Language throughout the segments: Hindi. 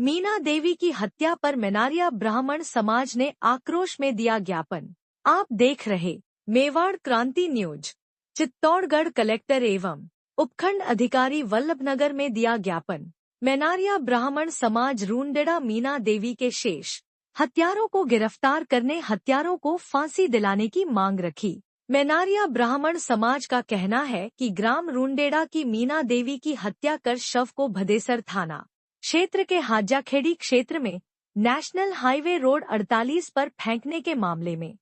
मीना देवी की हत्या पर मेनारिया ब्राह्मण समाज ने आक्रोश में दिया ज्ञापन। आप देख रहे मेवाड़ क्रांति न्यूज। चित्तौड़गढ़ कलेक्टर एवं उपखंड अधिकारी वल्लभनगर में दिया ज्ञापन। मेनारिया ब्राह्मण समाज रूंडेड़ा मीना देवी के शेष हत्यारों को गिरफ्तार करने, हत्यारों को फांसी दिलाने की मांग रखी। मेनारिया ब्राह्मण समाज का कहना है कि ग्राम रूंडेड़ा की मीना देवी की हत्या कर शव को भदेसर थाना क्षेत्र के हाजाखेड़ी क्षेत्र में नेशनल हाईवे रोड 48 पर फेंकने के मामले में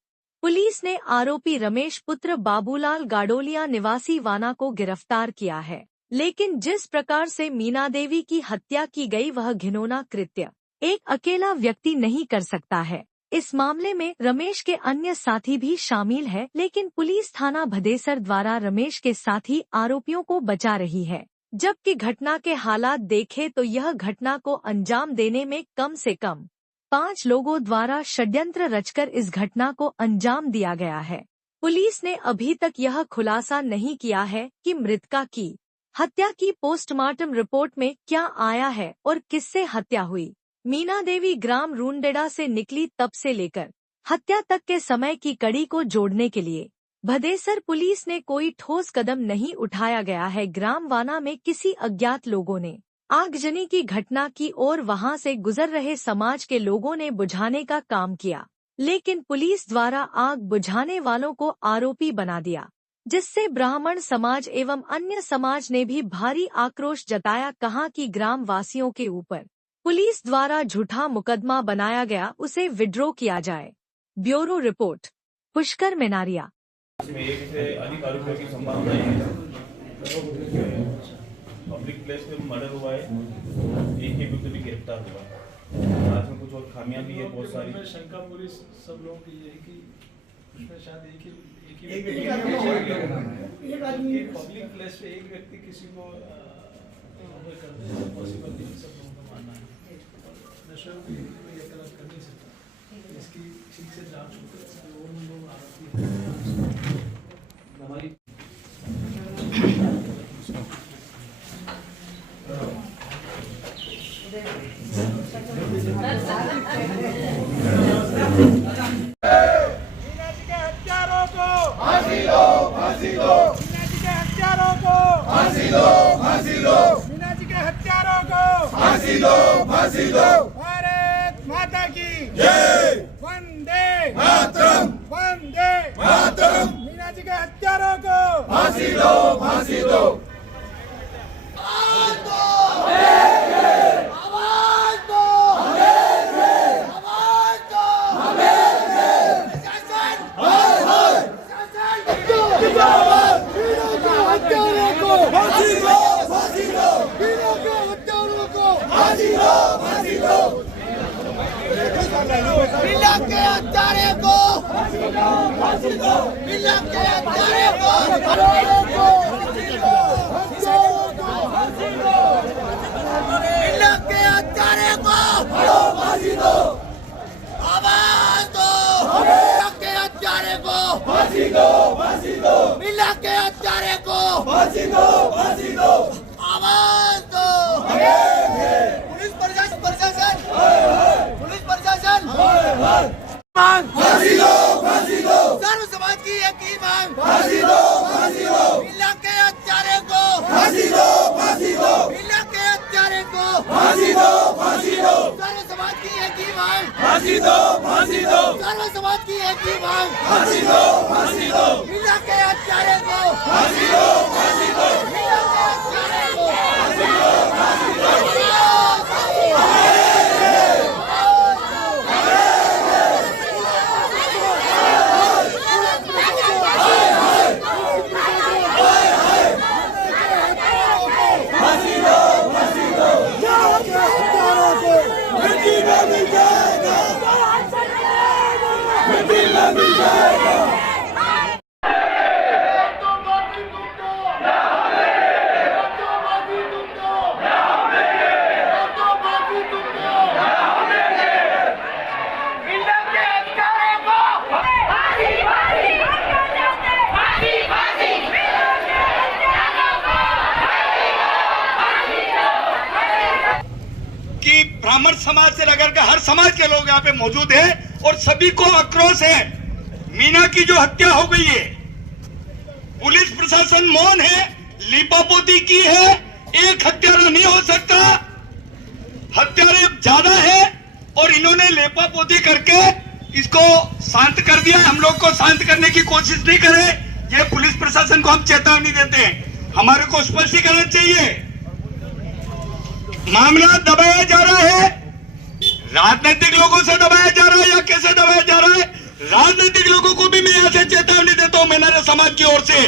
पुलिस ने आरोपी रमेश पुत्र बाबूलाल गाडोलिया निवासी वाना को गिरफ्तार किया है। लेकिन जिस प्रकार से मीना देवी की हत्या की गई वह घिनौना कृत्य एक अकेला व्यक्ति नहीं कर सकता है। इस मामले में रमेश के अन्य साथी भी शामिल है, लेकिन पुलिस थाना भदेसर द्वारा रमेश के साथी आरोपियों को बचा रही है। जबकि घटना के हालात देखें तो यह घटना को अंजाम देने में कम से कम 5 लोगों द्वारा षड्यंत्र रचकर इस घटना को अंजाम दिया गया है। पुलिस ने अभी तक यह खुलासा नहीं किया है कि मृतका की हत्या की पोस्टमार्टम रिपोर्ट में क्या आया है और किससे हत्या हुई। मीना देवी ग्राम रूंडेड़ा से निकली तब से लेकर हत्या तक के समय की कड़ी को जोड़ने के लिए भदेसर पुलिस ने कोई ठोस कदम नहीं उठाया गया है। ग्राम वाना में किसी अज्ञात लोगों ने आगजनी की घटना की और वहां से गुजर रहे समाज के लोगों ने बुझाने का काम किया, लेकिन पुलिस द्वारा आग बुझाने वालों को आरोपी बना दिया, जिससे ब्राह्मण समाज एवं अन्य समाज ने भी भारी आक्रोश जताया। कहा कि ग्राम वासियों के ऊपर पुलिस द्वारा झूठा मुकदमा बनाया गया, उसे विड्रॉ किया जाए। Bureau report, Pushkar Menaria. इसमें एक से अधिक आरोपियों की संभावना है। पब्लिक प्लेस में मर्डर हुआ है, एक ही व्यक्ति भी गिरफ्तार हुआ है। आज में कुछ और खामियां भी है बहुत सारी। शंका पूरी सब लोगों की है कि उसमें शायद एक ही पब्लिक प्लेस पे एक व्यक्ति किसी को कर दे, पॉसिबल नहीं। सब लोगों का मानना है नशे की कोई अकल कर नहीं सकता। इसकी ठीक से जांच होकर लोग आरोपी हमारी मीना जी के हत्यारों को फांसी दो, फांसी दो। मीना जी के हत्यारों को फांसी दो, फांसी दो। मीना जी के हत्यारों को फांसी दो, फांसी दो। भारत माता की जय। वंदे मातरम, वंदे मातरम। मीना जी के हत्यारों को फांसी दो, फांसी दो। मिला के हत्यारे को फांसी दो, मिला के हत्यारे को मिला के हत्यारे को फांसी दो। आवाज दो, मिला के हत्यारे को फांसी दो, फांसी दो। मिला के हत्यारे को फांसी दो, फांसी दो। आवाज दो। पुलिस प्रशासन, पुलिस प्रशासन मांग फांसी दो, फांसी दो। सर्व समाज की एक ही मांग फांसी दो, फांसी दो। मीना के हत्यारे को फांसी दो, फांसी दो। मीना के हत्यारे को फांसी दो, फांसी दो। सर्व समाज की एक ही मांग फांसी दो, फांसी दो। सर्व समाज की एक ही मांग फांसी दो, फांसी दो। मीना के हत्यारे को फांसी दो, फांसी दो। मीना के हत्यारे को फांसी दो, फांसी दो। मिल जाएगा। समाज से लेकर के हर समाज के लोग यहाँ पे मौजूद है और सभी को आक्रोश है। मीना की जो हत्या हो गई है, पुलिस प्रशासन मौन है, लीपापोती की है। एक हत्यारा नहीं हो सकता, हत्यारे ज्यादा है और इन्होंने लेपापोती करके इसको शांत कर दिया। हम लोग को शांत करने की कोशिश नहीं करे, ये पुलिस प्रशासन को हम चेतावनी देते हैं। हमारे को स्पष्टीकरण चाहिए। मामला दबाया जा रहा है, राजनीतिक लोगों से दबाया जा रहा है या कैसे दबाया जा रहा है? राजनीतिक लोगों को भी मैं यहां से चेतावनी देता हूं मेनारा समाज की ओर से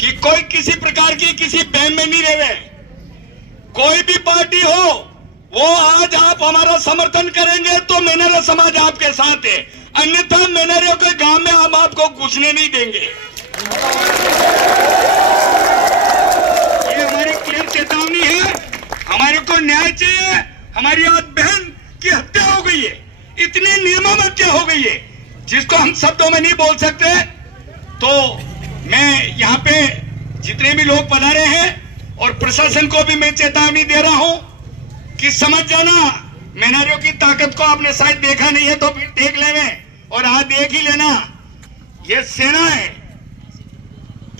कि कोई किसी प्रकार की किसी बहम में नहीं रहे। कोई भी पार्टी हो, वो आज आप हमारा समर्थन करेंगे तो मेनारा समाज आपके साथ है, अन्यथा मेनारियों के गांव में हम आपको घुसने नहीं देंगे। ये हमारी क्लियर चेतावनी है। हमारे को न्याय चाहिए। हमारी आज बहन की हत्या हो गई है, इतनी निर्मम हत्या हो गई है जिसको हम शब्दों में नहीं बोल सकते। तो मैं यहाँ पे जितने भी लोग पधारे हैं और प्रशासन को भी मैं चेतावनी दे रहा हूं कि समझ जाना, मेनारियों की ताकत को आपने शायद देखा नहीं है तो फिर देख लेवे और आज देख ही लेना। ये सेना है,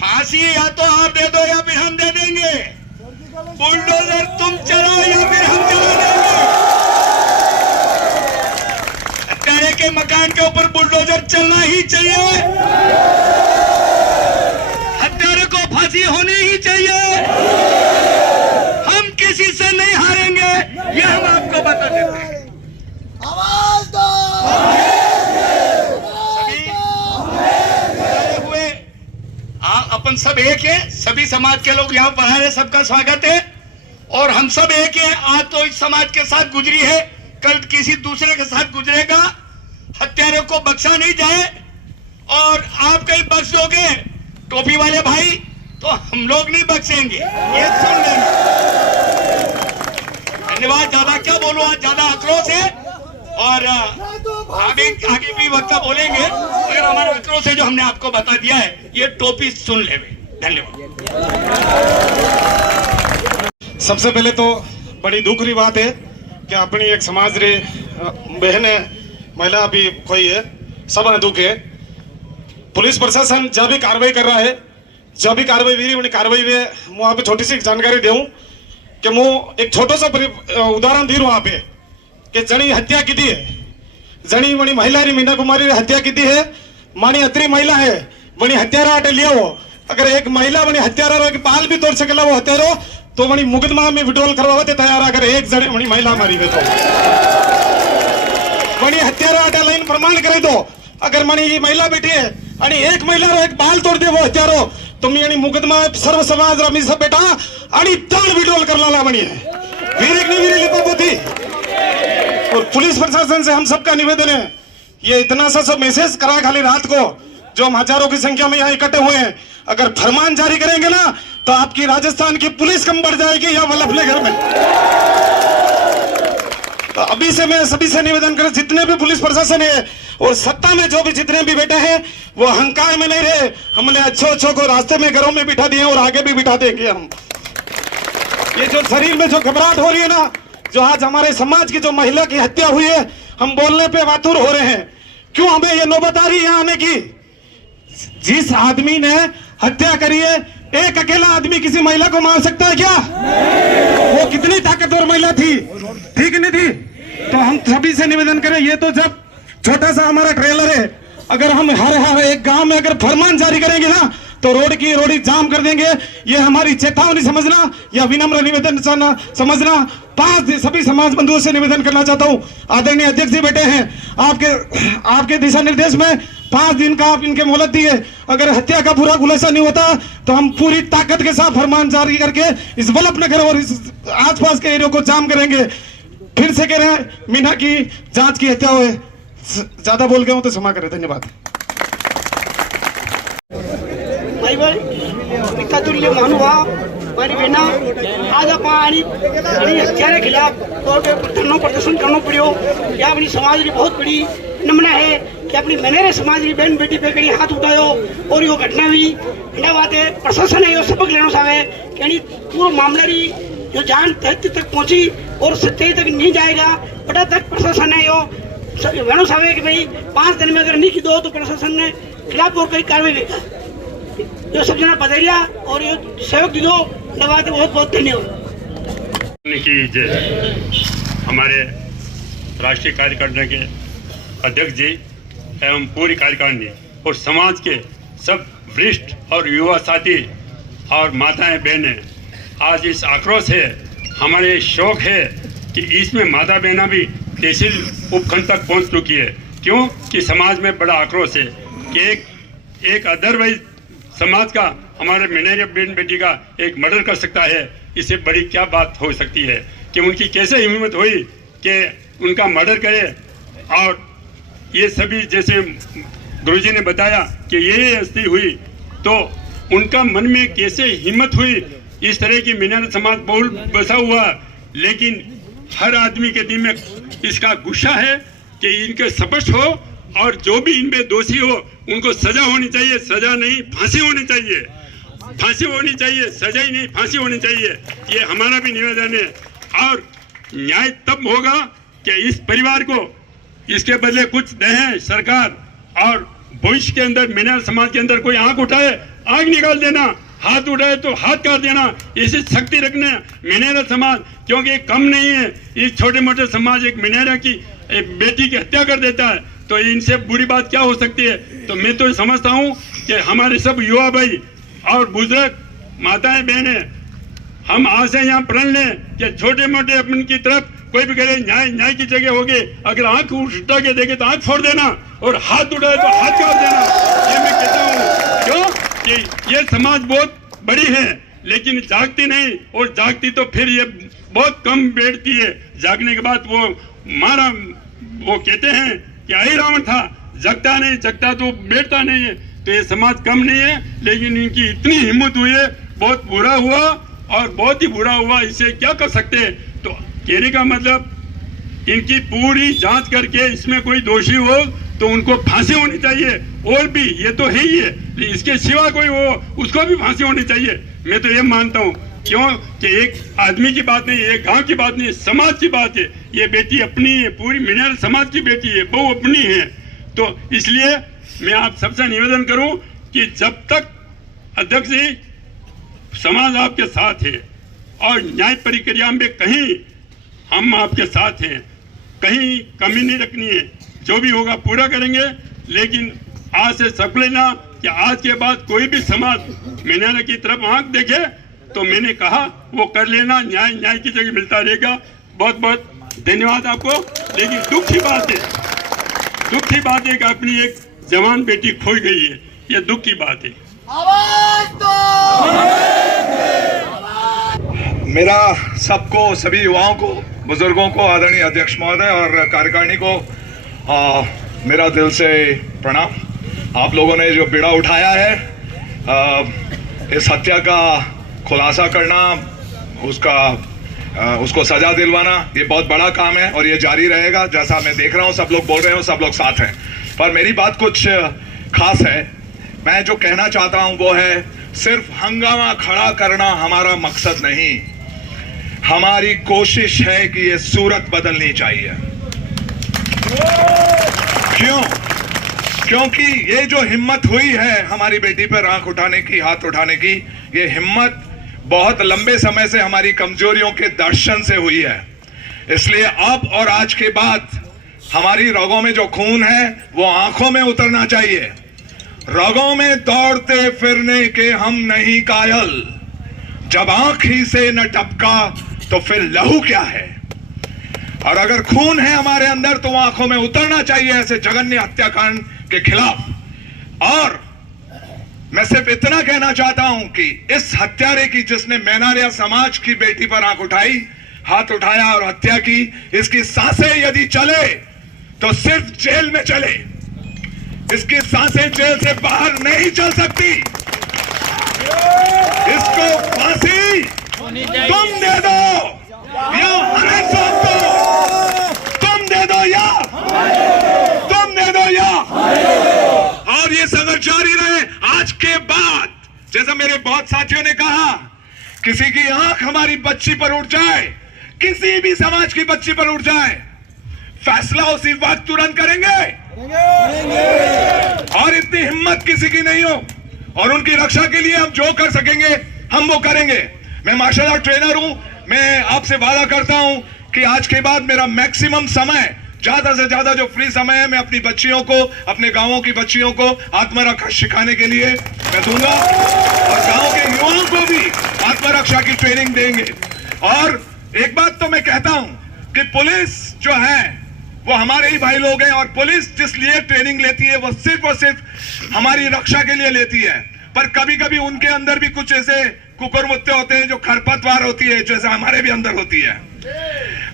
फांसी या तो आप दे दो या फिर हम दे देंगे। बुलडोजर तुम चलाओ या फिर हम चला देंगे। हत्यारे के मकान के ऊपर बुलडोजर चलना ही चाहिए, हत्यारे को फांसी होनी ही चाहिए। हम किसी से नहीं हारेंगे, ये हम आपको बता देते हैं। आवाज दो। अपन सब एक है, सभी समाज के लोग यहाँ पधारे, सबका स्वागत है और हम सब एक है। आज तो इस समाज के साथ गुजरी है, कल किसी दूसरे के साथ गुजरेगा। हत्यारे को बख्शा नहीं जाए और आप कहीं बख्श दोगे टोपी वाले भाई तो हम लोग नहीं बख्शेंगे, ये सुन लेना। धन्यवाद। ज्यादा क्या बोलूं, आज ज्यादा आक्रोश है और आगे भी वक्ता बोलेंगे अगर हमारे आक्रोश है जो हमने आपको बता दिया है। ये टोपी सुन ले। धन्यवाद। सबसे पहले तो बड़ी दुख की बात है कि अपनी एक समाज रे बहन महिला भी कोई है, सब दुख है। पुलिस प्रशासन जब भी कार्रवाई कर रहा है, जब भी कार्रवाई वीरी कार्रवाई में वहां पे छोटी सी जानकारी दूं कि मैं एक छोटा सा उदाहरण दी वहां पे कि जनी हत्या की है, जनी मणि महिला री मीना कुमारी री हत्या की है। मानी अतरी महिला है, बनी हत्यारा आटे लिया हो। अगर एक महिला बनी हत्यारा के पाल भी तोड़ सकेला वो हत्यारो तो मणि मुकदमा में विड्रॉल करवाते तैयार। अगर एक जने मणि महिला मारी गई तो मणि हत्यारा आटे लाइन प्रमाण करे दो। अगर मणि महिला बैठी है आणि एक महिला एक बाल तोड़ दे वो हत्यारो तुम्ही आणि मुकदमा सर्व समाज रमी सब बेटा आणि तण विड्रॉल करला मणि वीर नहीं वीर लिपापोती। और पुलिस प्रशासन से हम सबका निवेदन है, ये इतना सा सब मैसेज करा खाली रात को जो हम हजारों की संख्या में यहाँ इकट्ठे हुए हैं, अगर फरमान जारी करेंगे ना तो आपकी राजस्थान की पुलिस कम बढ़ जाएगी या वह अपने घर में। तो अभी से मैं सभी से निवेदन करें, जितने भी पुलिस प्रशासन है और सत्ता में जो भी जितने भी बैठे हैं वो अहंकार में नहीं रहे। हमने अच्छो को रास्ते में घरों में बिठा दिए और आगे भी बिठा देंगे हम। ये जो शरीर में जो घबराहट हो रही है ना, जो आज हमारे समाज की जो महिला की हत्या हुई है, हम बोलने पे वातुर हो रहे हैं। क्यों हमें ये नौबत आ रही है यहाँ आने की? जिस आदमी ने हत्या करी है, एक अकेला आदमी किसी महिला को मार सकता है क्या? वो कितनी ताकतवर महिला थी, ठीक नहीं थी? तो हम सभी से निवेदन करें, ये तो जब छोटा सा हमारा ट्रेलर है, अगर हम हर एक गांव में अगर फरमान जारी करेंगे ना तो रोड की रोडी जाम कर देंगे। ये हमारी चेतावनी समझना या विनम्र निवेदन समझना। सभी समाज बंधुओं से निवेदन करना चाहता हूं, आदरणीय अध्यक्ष जी बैठे हैं, आपके दिशा निर्देश में 5 दिन का आप इनके मोहलत दिए। अगर हत्या का पूरा खुलासा नहीं होता तो हम पूरी ताकत के साथ फरमान जारी करके इस वल्लभ नगर और इस आसपास के एरिया को जाम करेंगे। फिर से कह रहे हैं, मीना की जांच की हत्या हुए। ज्यादा बोल गया हूं तो क्षमा करें। धन्यवाद। तुल्य महानुभाव मारी बहना आज अपनी हत्यारे खिलाफ धरना प्रदर्शन करना पड़ो। यह अपनी समाज की बहुत बड़ी नमना है कि अपनी मेरे समाज की बहन बेटी पे कहीं हाथ उठायो और यो घटना भी बात है। प्रशासन है यो सबक लेना चाहे कि पूरा मामला री जो जान तहत तक पहुंची और सत्य तक नहीं जाएगा। बड़ा तक प्रशासन है यो वेणु साहब है कि भाई 5 दिन में अगर नहीं की दो तो प्रशासन ने खिलाफ और कई कार्रवाई भी कर। जो सब जना बधाइया और ये सहयोग दो धन्यवाद, बहुत बहुत धन्यवाद। हमारे राष्ट्रीय कार्यकारिणी के अध्यक्ष जी एवं पूरी कार्यकारिणी और समाज के सब वरिष्ठ और युवा साथी और माताएं बहनें, आज इस आक्रोश है, हमारे शौक है कि इसमें माता बहना भी तहसील उपखंड तक पहुंच चुकी है। क्यों कि समाज में बड़ा आक्रोश है कि एक अदरवाइज समाज का हमारे मिनेरिया बहन बेटी का एक मर्डर कर सकता है। इससे बड़ी क्या बात हो सकती है कि उनकी कैसे हिम्मत हुई कि उनका मर्डर करे। और ये सभी जैसे गुरुजी ने बताया कि ये हस्ती हुई तो उनका मन में कैसे हिम्मत हुई। इस तरह की मिनार समाज बहुत बसा हुआ, लेकिन हर आदमी के दिल में इसका गुस्सा है कि इनके स्पष्ट हो और जो भी इनमें दोषी हो उनको सजा होनी चाहिए। सजा नहीं, फांसी होनी चाहिए। फांसी होनी चाहिए, सजा ही नहीं, फांसी होनी चाहिए। ये हमारा भी निवेदन है। और न्याय तब होगा कि इस परिवार को इसके बदले कुछ दे सरकार, और भविष्य के अंदर मिनार समाज के अंदर कोई आंख उठाए आंख निकाल देना, हाथ उठाए तो हाथ काट देना। इसे शक्ति रखना मिनेरा समाज, क्योंकि कम नहीं है। इस छोटे मोटे समाज एक मिनेरा की एक बेटी की हत्या कर देता है तो इनसे बुरी बात क्या हो सकती है। तो मैं तो समझता हूँ कि हमारे सब युवा भाई और बुजुर्ग माताएं बहनें, हम आज से यहाँ प्रण लें कि छोटे मोटे अपन की तरफ कोई भी करे न्याय की जगह होगी। अगर आंख उठा के देखे तो आंख फोड़ देना और हाथ उठाए तो हाथ काट देना। ये मैं कहता हूँ क्यों कि ये समाज बहुत बड़ी है लेकिन जागती नहीं, और जागती तो फिर ये बहुत कम बैठती है। जागने के बाद वो कहते हैं कि आई रावण था, जगता नहीं, जगता तो बैठता नहीं है। तो ये समाज कम नहीं है, लेकिन इनकी इतनी हिम्मत हुई है, बहुत बुरा हुआ और बहुत ही बुरा हुआ। इसे क्या कर सकते हैं। तो कहने का मतलब इनकी पूरी जांच करके इसमें कोई दोषी हो तो उनको फांसी होनी चाहिए। और भी ये तो है ही है, इसके सिवा कोई हो उसको भी फांसी होनी चाहिए। मैं तो ये मानता हूँ, क्यों कि एक आदमी की बात नहीं, एक गांव की बात नहीं, समाज की बात है। ये बेटी अपनी है, पूरी मिनार समाज की बेटी है, वो अपनी है। तो इसलिए मैं आप सबसे निवेदन करूं कि जब तक अध्यक्ष जी समाज आपके साथ है और न्याय प्रक्रिया में कहीं हम आपके साथ हैं, कहीं कमी नहीं रखनी है। जो भी होगा पूरा करेंगे, लेकिन आज से सब लेना कि आज के बाद कोई भी समाज मिनारा की तरफ आंख देखे तो मैंने कहा वो कर लेना, न्याय की जगह मिलता रहेगा। बहुत बहुत धन्यवाद आपको। लेकिन दुख की बात है कि अपनी एक जवान बेटी खोई गई है, ये दुख की बात है। मेरा सबको, सभी युवाओं को, बुजुर्गों को, आदरणीय अध्यक्ष महोदय और कार्यकारिणी को मेरा दिल से प्रणाम। आप लोगों ने जो बीड़ा उठाया है, इस हत्या का खुलासा करना, उसको सजा दिलवाना, ये बहुत बड़ा काम है और ये जारी रहेगा। जैसा मैं देख रहा हूँ सब लोग बोल रहे हो, सब लोग साथ हैं। पर मेरी बात कुछ खास है। मैं जो कहना चाहता हूँ वो है, सिर्फ हंगामा खड़ा करना हमारा मकसद नहीं, हमारी कोशिश है कि ये सूरत बदलनी चाहिए। क्यों? क्योंकि ये जो हिम्मत हुई है हमारी बेटी पर आंख उठाने की, हाथ उठाने की, ये हिम्मत बहुत लंबे समय से हमारी कमजोरियों के दर्शन से हुई है। इसलिए अब और आज के बाद हमारी रगों में जो खून है वो आंखों में उतरना चाहिए। रगों में दौड़ते फिरने के हम नहीं कायल, जब आंख ही से न टपका तो फिर लहू क्या है। और अगर खून है हमारे अंदर तो वो आंखों में उतरना चाहिए ऐसे जघन्य हत्याकांड के खिलाफ। और मैं सिर्फ इतना कहना चाहता हूं कि इस हत्यारे की, जिसने मैनारिया समाज की बेटी पर आंख उठाई, हाथ उठाया और हत्या की, इसकी सांसें यदि चले तो सिर्फ जेल में चले। इसकी सांसें जेल से बाहर नहीं चल सकती। इसको फांसी तुम दे दो या हमें सौंप दो। तुम दे दो या तुम दे दो या। और ये संघर्ष जारी रहे। आज के बाद, जैसा मेरे बहुत साथियों ने कहा किसी की आंख हमारी बच्ची पर उठ जाए, किसी भी समाज की बच्ची पर उठ जाए, फैसला उसी वक्त तुरंत करेंगे। और इतनी हिम्मत किसी की नहीं हो, और उनकी रक्षा के लिए हम जो कर सकेंगे हम वो करेंगे। मैं मार्शल आर्ट ट्रेनर हूं, मैं आपसे वादा करता हूं कि आज के बाद मेरा मैक्सिमम समय, ज्यादा से ज्यादा जो फ्री समय है, मैं अपनी बच्चियों को, अपने गांवों की बच्चियों को आत्मरक्षा सिखाने के लिए मैं दूंगा, और गांव के युवाओं को भी आत्मरक्षा की ट्रेनिंग देंगे। और एक बात तो मैं कहता हूं कि पुलिस जो है वो हमारे ही भाई लोग हैं, और पुलिस जिस लिए ट्रेनिंग लेती है वो सिर्फ और सिर्फ हमारी रक्षा के लिए लेती है। पर कभी कभी उनके अंदर भी कुछ ऐसे कुकुरमुत्ते होते हैं, जो खरपतवार होती है, जैसे हमारे भी अंदर होती है।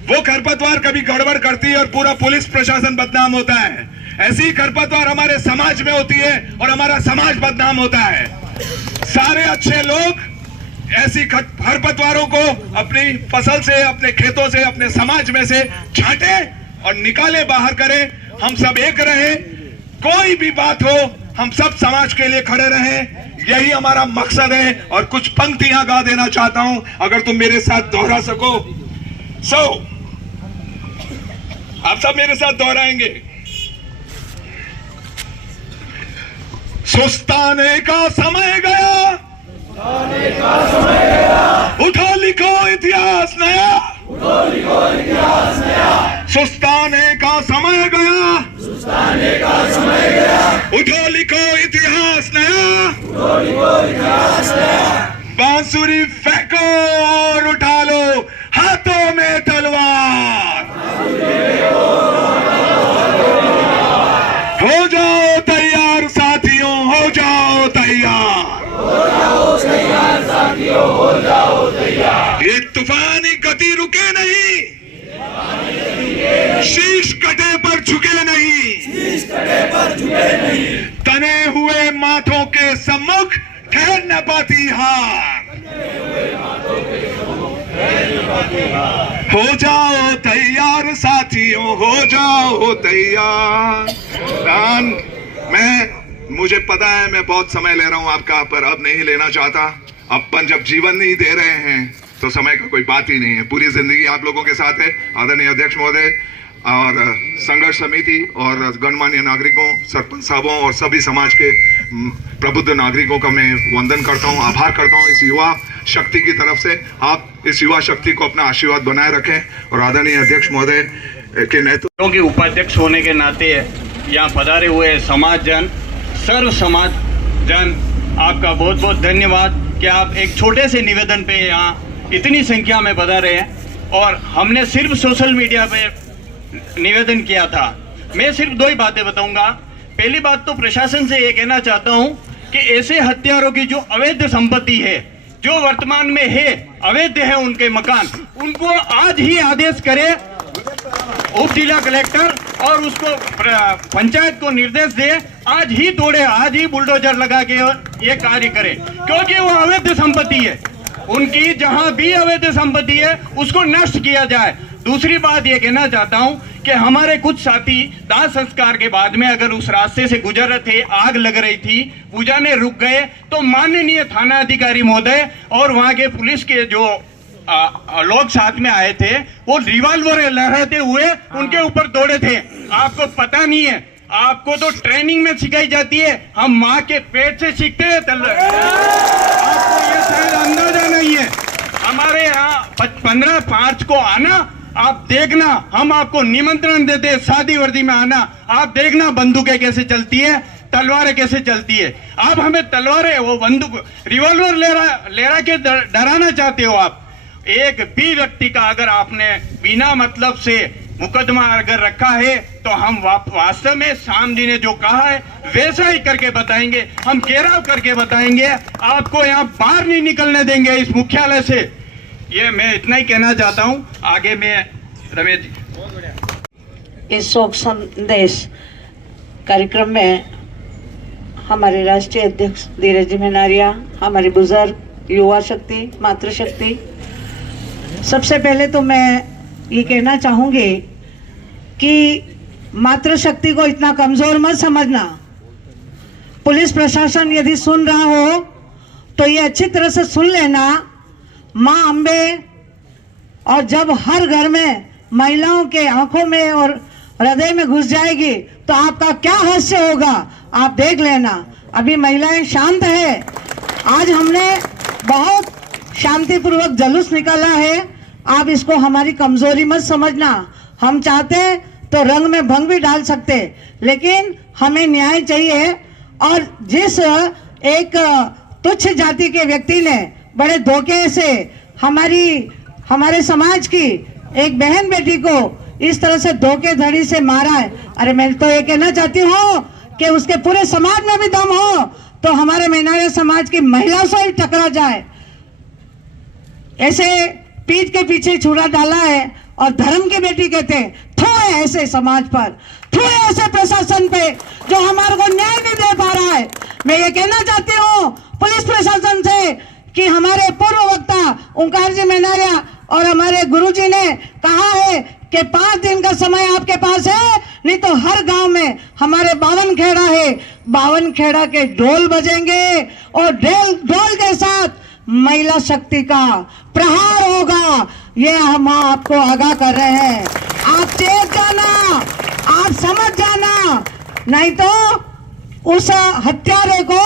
वो खरपतवार कभी गड़बड़ करती है और पूरा पुलिस प्रशासन बदनाम होता है। ऐसी खरपतवार हमारे समाज में होती है और हमारा समाज बदनाम होता है। सारे अच्छे लोग ऐसी खरपतवारों को अपनी फसल से, अपने खेतों से, अपने समाज में से छांटे और निकाले, बाहर करें। हम सब एक रहे, कोई भी बात हो हम सब समाज के लिए खड़े रहें, यही हमारा मकसद है। और कुछ पंक्तियां गा देना चाहता हूं, अगर तुम मेरे साथ दोहरा सको। आप सब मेरे साथ दोहराएंगे। सुस्ताने का समय गया, उठो लिखो इतिहास नया, सुस्ताने का समय गया, उठो लिखो इतिहास नया, बांसुरी फेंको और उठा लो हाथों में तलवार, हो जाओ तैयार साथियों, हो जाओ तैयार, साथियों हो जाओ तैयार। ये तूफानी गति रुके नहीं, शीश कटे पर झुके नहीं, तने हुए माथों के सम्मुख ठहर न पाती हार, हो जाओ तैयार साथियों, हो जाओ तैयार। मुझे पता है मैं बहुत समय ले रहा हूं आपका, पर अब नहीं लेना चाहता। अपन जब जीवन नहीं दे रहे हैं तो समय का कोई बात ही नहीं है। पूरी जिंदगी आप लोगों के साथ है। आदरणीय अध्यक्ष महोदय और संघर्ष समिति और गणमान्य नागरिकों, सरपंच साहबों और सभी समाज के प्रबुद्ध नागरिकों का मैं वंदन करता हूं, आभार करता हूं इस युवा शक्ति की तरफ से। आप इस युवा शक्ति को अपना आशीर्वाद बनाए रखें। और आदरणीय अध्यक्ष महोदय के नेतृत्व के उपाध्यक्ष होने के नाते यहाँ पधारे हुए समाज जन, सर्व समाज जन, आपका बहुत बहुत धन्यवाद कि आप एक छोटे से निवेदन पे यहाँ इतनी संख्या में पधारे हैं। और हमने सिर्फ सोशल मीडिया पे निवेदन किया था। मैं सिर्फ दो ही बातें बताऊंगा। पहली बात तो प्रशासन से ये कहना चाहता हूं कि ऐसे हत्यारों की जो अवैध संपत्ति है, जो वर्तमान में है, अवैध है उनके मकान, उनको आज ही आदेश करे उप जिला कलेक्टर, और उसको पंचायत को निर्देश दे, आज ही तोड़े, आज ही बुलडोजर लगा के ये कार्य करे, क्योंकि वो अवैध संपत्ति है। उनकी जहां भी अवैध संपत्ति है उसको नष्ट किया जाए। दूसरी बात ये कहना चाहता हूं कि हमारे कुछ साथी दाह संस्कार के बाद में अगर उस रास्ते से गुजर रहे थे, आग लग रही थी, पूजा ने रुक गए, तो माननीय थाना अधिकारी महोदय और वहां के पुलिस के जो लोग साथ में आए थे, वो रिवॉल्वर लहराते हुए उनके ऊपर दौड़े थे। आपको पता नहीं है, आपको तो ट्रेनिंग में सिखाई जाती है, हम माँ के पेट से सीखते हैं। आपको ये शायद अंदाजा नहीं है। हमारे यहाँ 15 मार्च को आना, आप देखना, हम आपको निमंत्रण देते हैं सादी वर्दी में आना। आप देखना बंदूकें कैसे चलती है, तलवारें कैसे चलती है। आप हमें तलवारें, वो बंदूक, रिवॉल्वर ले के डराना चाहते हो। आप एक भी व्यक्ति का अगर आपने बिना मतलब से मुकदमा अगर रखा है तो हम वास्तव में सामने ने जो कहा है वैसा ही करके बताएंगे, हम घेराव करके बताएंगे, आपको यहाँ बाहर नहीं निकलने देंगे इस मुख्यालय से। ये मैं इतना ही कहना चाहता हूँ। आगे में रमेश जी। इस शोक संदेश कार्यक्रम में हमारे राष्ट्रीय अध्यक्ष धीरज जी मेनारिया, हमारी बुजुर्ग युवा शक्ति, मातृशक्ति, सबसे पहले तो मैं ये कहना चाहूंगी कि मातृशक्ति को इतना कमजोर मत समझना। पुलिस प्रशासन यदि सुन रहा हो तो ये अच्छी तरह से सुन लेना, माँ अम्बे और जब हर घर में महिलाओं के आंखों में और हृदय में घुस जाएगी तो आपका क्या हास्य होगा, आप देख लेना। अभी महिलाएं शांत है। आज हमने बहुत शांतिपूर्वक जुलूस निकाला है। आप इसको हमारी कमजोरी मत समझना। हम चाहते तो रंग में भंग भी डाल सकते, लेकिन हमें न्याय चाहिए। और जिस एक तुच्छ जाति के व्यक्ति ने बड़े धोखे से हमारे समाज की एक बहन बेटी को इस तरह से धोखेधड़ी से मारा है, अरे मैं तो ये कहना चाहती हूँ कि उसके पूरे समाज में भी दम हो तो हमारे मेनारिया समाज की महिलाओं से ही टकरा जाए। ऐसे पीठ के पीछे छुरा डाला है और धर्म की बेटी कहते हैं। थू है ऐसे समाज पर, थू है ऐसे प्रशासन पे जो हमारे को न्याय नहीं दे पा रहा है। मैं ये कहना चाहती हूँ पुलिस प्रशासन से कि हमारे पूर्व वक्ता ओंकार जी मेनारिया और हमारे गुरुजी ने कहा है कि 5 दिन का समय आपके पास है, नहीं तो हर गांव में हमारे 52 खेड़ा है, 52 खेड़ा के ढोल बजेंगे और ढोल के साथ महिला शक्ति का प्रहार होगा। ये हम आपको आगाह कर रहे हैं। आप चेत जाना, आप समझ जाना, नहीं तो उस हत्यारे को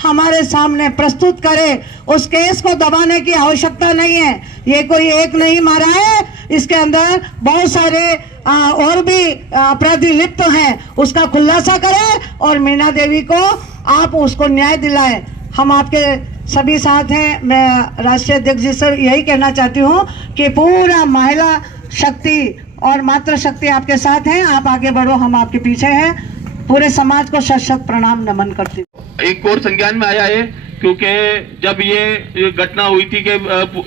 हमारे सामने प्रस्तुत करे। उस केस को दबाने की आवश्यकता नहीं है। ये कोई एक नहीं मारा है, इसके अंदर बहुत सारे और भी अपराधी लिप्त हैं। उसका खुलासा करें और मीना देवी को आप उसको न्याय दिलाएं। हम आपके सभी साथ हैं। मैं राष्ट्रीय अध्यक्ष जी से यही कहना चाहती हूँ कि पूरा महिला शक्ति और मातृ शक्ति आपके साथ हैं। आप आगे बढ़ो, हम आपके पीछे हैं। पूरे समाज को शत शत प्रणाम नमन करती हूँ। एक और संज्ञान में आया है क्योंकि जब ये घटना हुई थी कि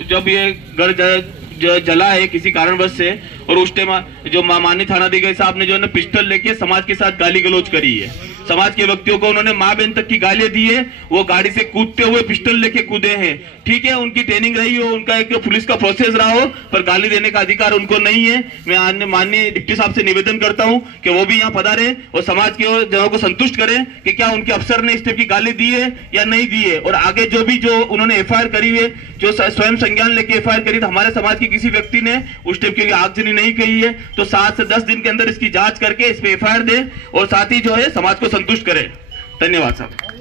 जब ये घर जला है किसी कारणवश से, और उस टाइम जो माननीय थानाधिकारी साहब ने जो है ना पिस्टल लेके समाज के साथ गाली गलौज करी है। समाज के व्यक्तियों को उन्होंने माँ बहन तक की गालियां दी है। वो गाड़ी से कूदते हुए पिस्टल लेके कूदे हैं। ठीक है, उनकी ट्रेनिंग रही हो, उनका एक पुलिस का प्रोसेस रहा हो, पर गाली देने का अधिकार उनको नहीं है। मैं माननीय डिप्टी साहब से निवेदन करता हूं कि वो भी यहाँ पधारे और समाज के जनों को संतुष्ट करें कि क्या उनके अफसर ने इस टाइप की गाली दी है या नहीं दी है। और आगे जो उन्होंने एफआईआर करी है, जो स्वयं संज्ञान लेके एफआईआर करी, तो हमारे समाज के किसी व्यक्ति ने उस टाइप की आगजनी नहीं कही है, तो 7 से 10 दिन के अंदर इसकी जांच करके इस पे एफआईआर दे और साथ ही जो है समाज को संतुष्ट करे। धन्यवाद साहब।